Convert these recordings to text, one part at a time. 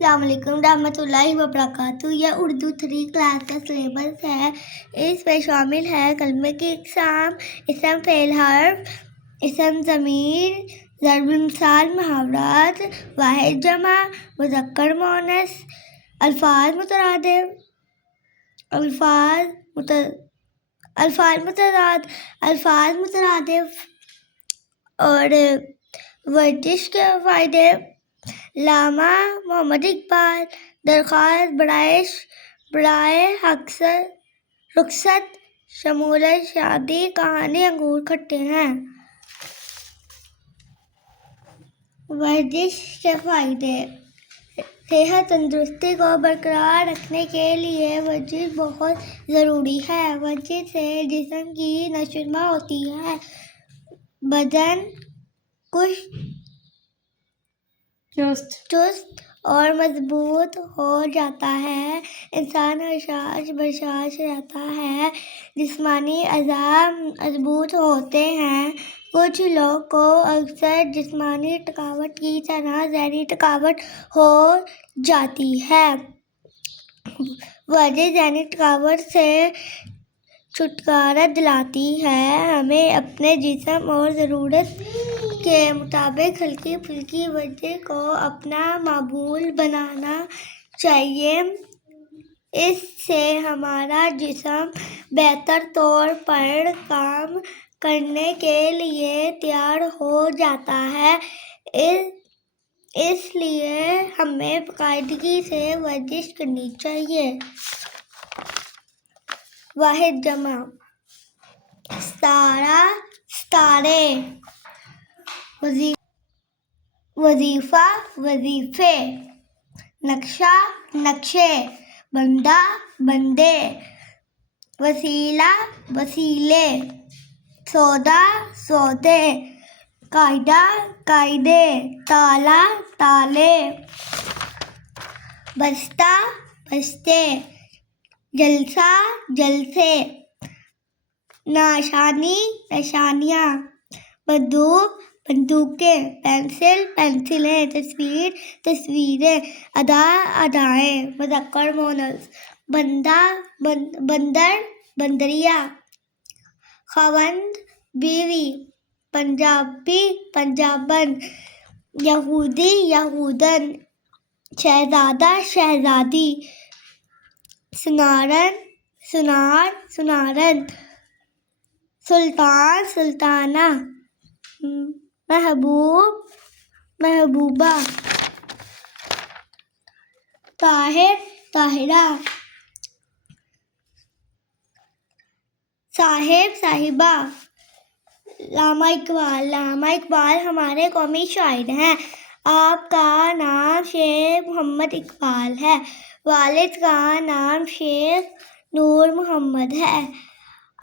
السلام علیکم رحمۃ اللہ وبرکاتہ۔ یہ اردو 3 کلاس کا سلیبس ہے۔ اس میں شامل ہے کلمے کی اقسام، اسم فعل حرف، اسم ضمیر، ضرب مثال، محاورات، واحد جمع، مذکر مؤنث، الفاظ مترادف، الفاظ مترادف اور ورزش کے فائدے۔ علامہ محمد اقبال۔ درخواست برائے رخصت شمولت شادی کہانی انگور کھٹے ہیں۔ ورزش کے فائدے۔ صحت تندرستی کو برقرار رکھنے کے لیے ورزش بہت ضروری ہے۔ ورزش سے جسم کی نشو و نما ہوتی ہے، بدن چست اور مضبوط ہو جاتا ہے، انسان حرشاش برداشت رہتا ہے، جسمانی اعضاء مضبوط ہوتے ہیں۔ کچھ لوگ کو اکثر جسمانی تھکاوٹ کی طرح ذہنی تھکاوٹ ہو جاتی ہے۔ ورزش ذہنی تھکاوٹ سے چھٹکارا دلاتی ہے۔ ہمیں اپنے جسم اور ضرورت کے مطابق ہلکی پھلکی ورزش کو اپنا معمول بنانا چاہیے۔ اس سے ہمارا جسم بہتر طور پر کام کرنے کے لیے تیار ہو جاتا ہے۔ اس لیے ہمیں باقاعدگی سے ورزش کرنی چاہیے۔ واحد جمع: ستارہ ستارے، وظیفہ وظیفے، نقشہ نقشے، بندہ بندے، وسیلہ وسیلے، سودا سودے، قاعدہ قاعدے، تالا تالے، بستہ بستے، جلسہ جلسے، نشانی نشانیاں، بندوق بندوقیں، پنسل پنسلیں، تصویر تصویریں، ادا ادائیں، مذکر مؤنث، بندر بندریا، خاوند بیوی، پنجابی پنجابن، یہودی یہودن، شہزادہ شہزادی، سنارن سنار سنارن، سلطان سلطانہ، محبوب محبوبہ، طاہر طاہرہ، صاحب صاحبہ۔ علامہ اقبال ہمارے قومی شاعر ہیں۔ آپ کا نام شیخ محمد اقبال ہے۔ والد کا نام شیخ نور محمد ہے۔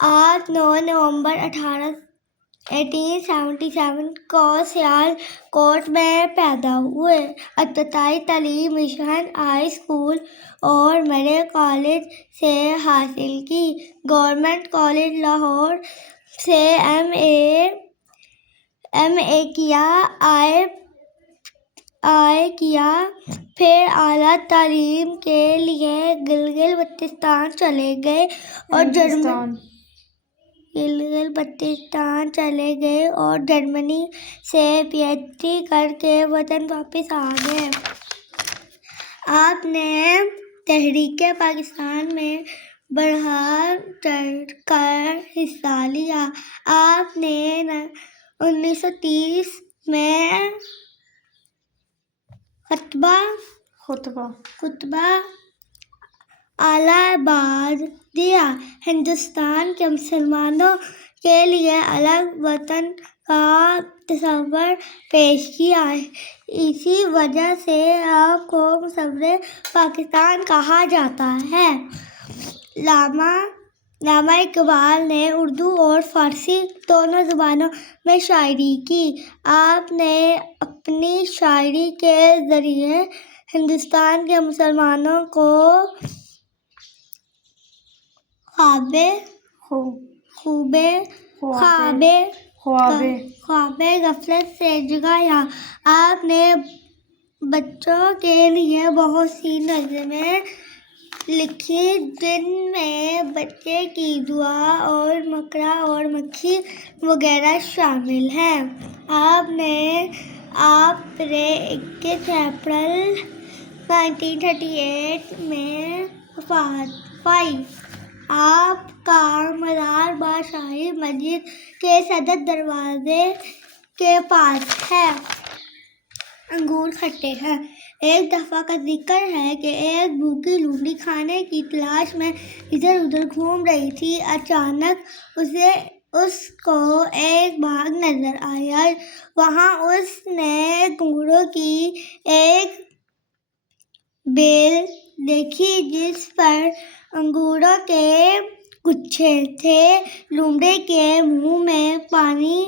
آپ 9 نومبر 1877 کو سیالکوٹ میں پیدا ہوئے۔ ابتدائی تعلیم مشن ہائی اسکول اور میڈیکل کالج سے حاصل کی۔ گورنمنٹ کالج لاہور سے ایم اے کیا، پھر اعلیٰ تعلیم کے لیے گلگت بلتستان چلے گئے اور جرمنی سے پی ایچ ڈی کر کے وطن واپس آ گئے۔ آپ نے تحریک پاکستان میں بڑھ چڑھ کر حصہ لیا۔ آپ نے 1930 میں خطبہ الہ آباد دیا۔ ہندوستان کے مسلمانوں کے لیے الگ وطن کا تصور پیش کیا۔ اسی وجہ سے آپ کو مصور پاکستان کہا جاتا ہے۔ علامہ اقبال نے اردو اور فارسی دونوں زبانوں میں شاعری کی۔ آپ نے اپنی شاعری کے ذریعے ہندوستان کے مسلمانوں کو خواب غفلت سے جگایا۔ آپ نے بچوں کے لیے بہت سی نظمیں لکھی جن میں بچے کی دعا اور مکڑا اور مکھی وغیرہ شامل ہیں۔ آپ نے اپنے 21 اپریل 1938 میں وفات پائی۔ آپ کا مزار بادشاہی مسجد کے صدر دروازے کے پاس ہے۔ انگور کھٹے ہیں۔ ایک دفعہ کا ذکر ہے کہ ایک بھوکی لومڑی کھانے کی تلاش میں ادھر ادھر گھوم رہی تھی۔ اچانک اس کو ایک باغ نظر آیا۔ وہاں اس نے انگوروں کی ایک بیل دیکھی جس پر انگوروں کے گچھے تھے۔ لومڑی کے منہ میں پانی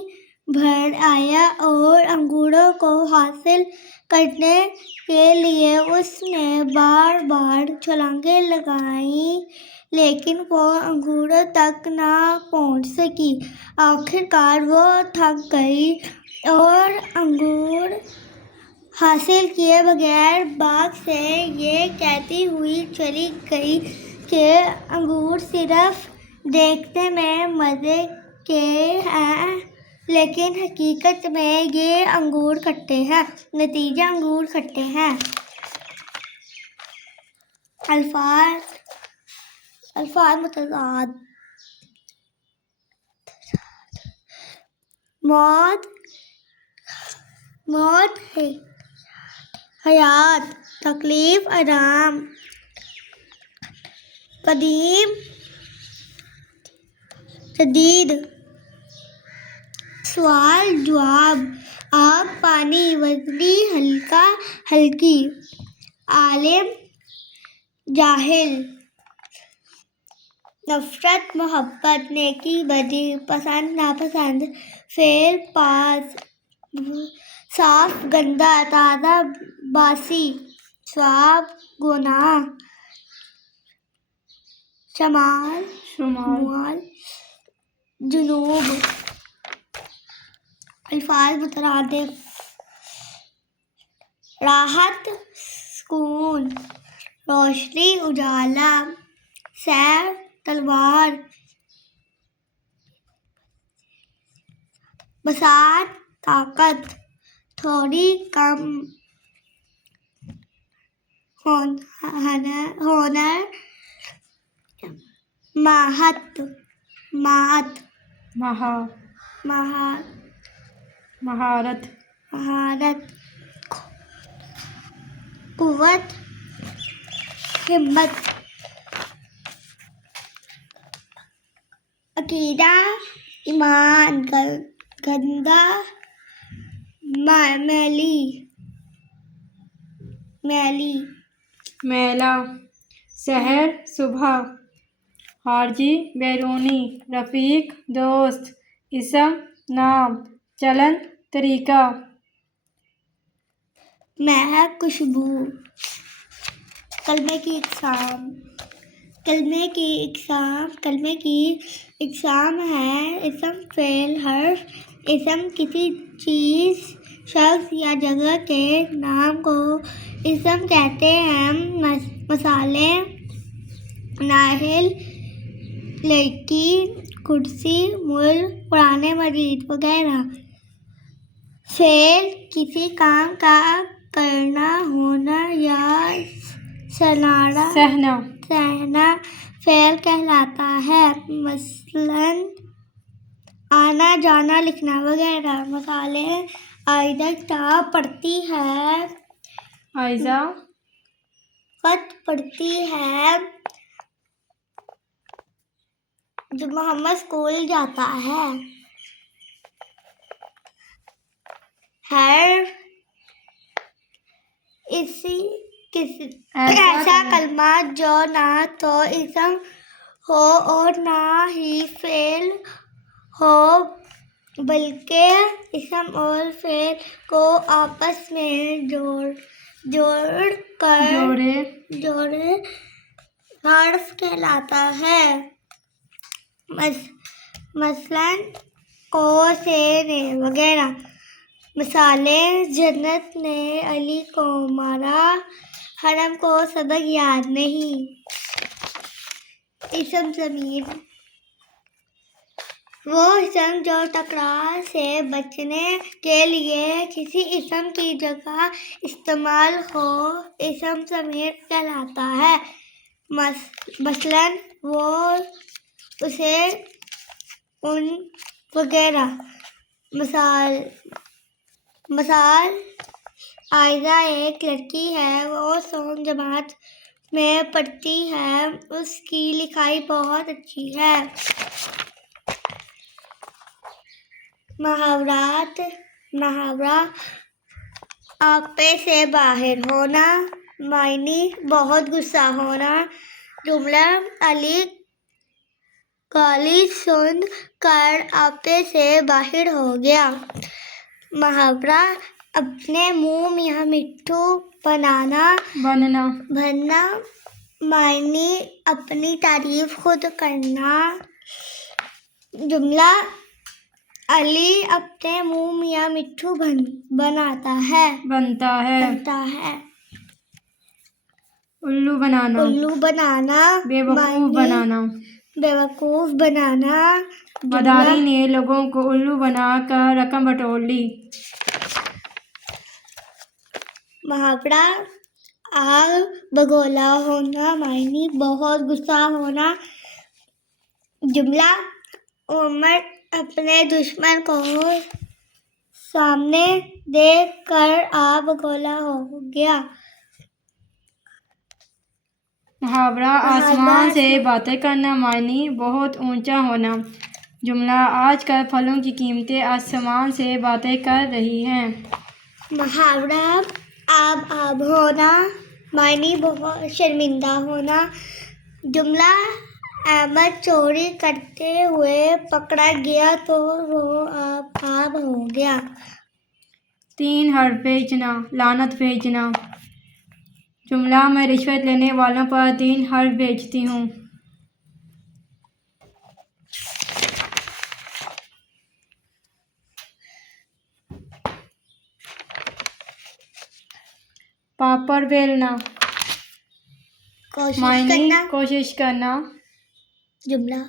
بھر آیا اور انگوروں کو حاصل کرنے کے لیے اس نے بار بار چھلانگیں لگائیں لیکن وہ انگوروں تک نہ پہنچ سکی۔ آخرکار وہ تھک گئی اور انگور حاصل کیے بغیر باغ سے یہ کہتی ہوئی چلی گئی کہ انگور صرف دیکھنے میں مزے کے ہیں لیکن حقیقت میں یہ انگور کھٹے ہیں۔ نتیجہ انگور کھٹے ہیں۔ الفاظ متضاد: موت حیات، تکلیف آرام، قدیم جدید۔ سوال جواب: آب پانی، وزنی ہلکا ہلکی، عالم جاہل۔ نفرت محبت، نیکی بدی، پسند ناپسند۔ فعل پاس، صاف گندا، تازہ باسی، ثواب گناہ۔ شمال جنوب۔ الفاظ مترادف: راحت سکون، روشنی اجالا، سیف تلوار، بساط طاقت، تھوڑی کم، ہنر ماہت، مہارت، قوت ہمت۔ عقیدہ ایمان، گندا میلی، میلہ، سحر صبح، خارجی بیرونی، رفیق دوست، اسم نام، چلن طریقہ۔ مہک خوشبو۔ کلمے کی اقسام ہیں: اسم، فعل، حرف۔ اسم کسی چیز، شخص یا جگہ کے نام کو اسم کہتے ہیں۔ مثالیں: ناول، لڑکی، کرسی، ملک، قرآن مجید وغیرہ۔ فعل کسی کام کا کرنا، ہونا یا سہنا فعل کہلاتا ہے۔ مثلاً آنا جانا، لکھنا وغیرہ۔ مثالیں: عائدہ کتاب پڑھتی ہے، عائزہ خط پڑھتی ہے، محمد اسکول جاتا ہے۔ حرف ایسا کلمہ جو نہ تو اسم ہو اور نہ ہی فعل ہو بلکہ اسم اور فعل کو آپس میں جوڑے حرف کہلاتا ہے۔ مثلاً کو، سے، نے وغیرہ۔ مثالیں: جنت نے علی کو مارا، حرم کو سبق یاد نہیں۔ اسم ضمیر: وہ اسم جو تکرار سے بچنے کے لیے کسی اسم کی جگہ استعمال ہو، اسم ضمیر کہلاتا ہے۔ مثلاً وہ، اسے، ان وغیرہ۔ مثال: عائزہ ایک لڑکی ہے، وہ 9ویں جماعت میں پڑھتی ہے، اس کی لکھائی بہت اچھی ہے۔ محاورات: محاورہ آپے سے باہر ہونا، معنی بہت غصہ ہونا۔ جملہ: علی گالی سن کر آپے سے باہر ہو گیا۔ محاورہ اپنے منہ میاں مٹھو بننا، معنی اپنی تعریف خود کرنا۔ جملہ: علی اپنے منہ میاں مٹھو بنتا ہے۔ الو بنانا، بیوقوف بنانا۔ مداری نے لوگوں کو الو بنا کر رقم بٹور لی۔ محاورہ آگ بگولا ہونا، معنی بہت غصہ ہونا۔ جملہ: عمر اپنے دشمن کو سامنے دیکھ کر آگ بگولا ہو گیا۔ محاورہ آسمان سے باتیں کرنا، معنی بہت اونچا ہونا۔ جملہ: آج کل پھلوں کی قیمتیں آسمان سے باتیں کر رہی ہیں۔ محاورہ آب ہونا، معنی بہت شرمندہ ہونا۔ جملہ: احمد چوری کرتے ہوئے پکڑا گیا تو وہ آب ہو گیا۔ 3 حرف بھیجنا، لعنت بھیجنا۔ جملہ: میں رشوت لینے والوں پر 3 حرف بھیجتی ہوں۔ پاپڑ بیلنا، معنی کوشش کرنا۔ جملہ: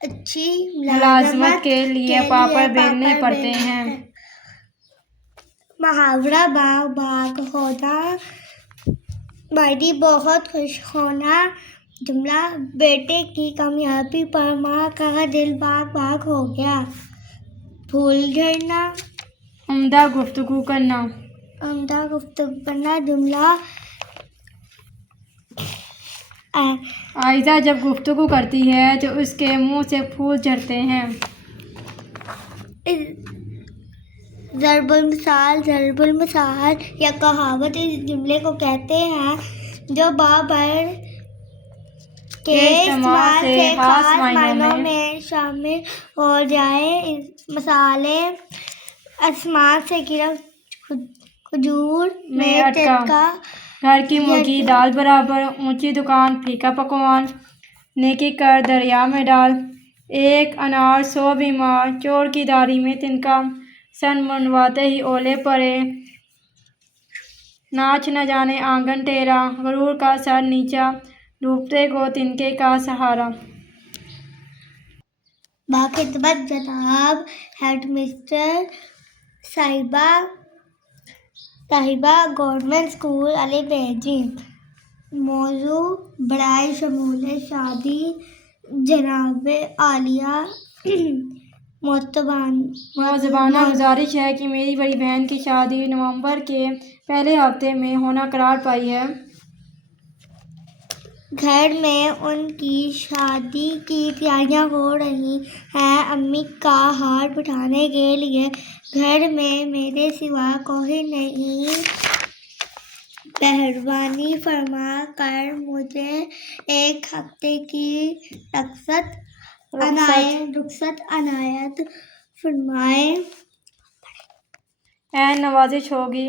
اچھی ملازمت کے لیے پاپڑ بیلنے پڑتے ہیں۔ محاورہ باغ ہونا، معنی بہت خوش ہونا۔ جملہ: بیٹے کی کامیابی پر ماں کا دل باغ ہو گیا۔ پھول جھڑنا، عمدہ گفتگو کرنا۔ جملہ: عائزہ جب گفتگو کرتی ہے تو اس کے منہ سے پھول جھڑتے ہیں۔ ضرب المثال یا کہاوت اس جملے کو کہتے ہیں جو بابر کے استعمال سے خاص معنوں میں شامل ہو جائے۔ مثالیں: آسمان سے گرا کھجور میں ٹپکا، گھر کی مرغی دال برابر، اونچی دکان پھیکا پکوان، نیکی کر دریا میں ڈال، 1 انار 100 بیمار، چور کی داڑھی میں تنکا، سن منڈواتے ہی اولے پڑے، ناچ نہ جانے آنگن ٹیڑھا، غرور کا سر نیچا، ڈوبتے کو تنکے کا سہارا۔ باخدمت جناب ہیڈ مسٹر صاحبہ، گورنمنٹ اسکول علی بیجنگ۔ موضوع: برائے شمولیت شادی۔ جناب عالیہ، معتبانہ گزارش ہے کہ میری بڑی بہن کی شادی نومبر کے پہلے ہفتے میں ہونا قرار پائی ہے۔ گھر میں ان کی شادی کی تیاریاں ہو رہی ہیں۔ امی کا ہار بٹھانے کے لیے گھر میں میرے سوا کوئی نہیں۔ مہربانی فرما کر مجھے 1 ہفتے کی رخصت عنایت فرمائیں۔ نوازش ہوگی۔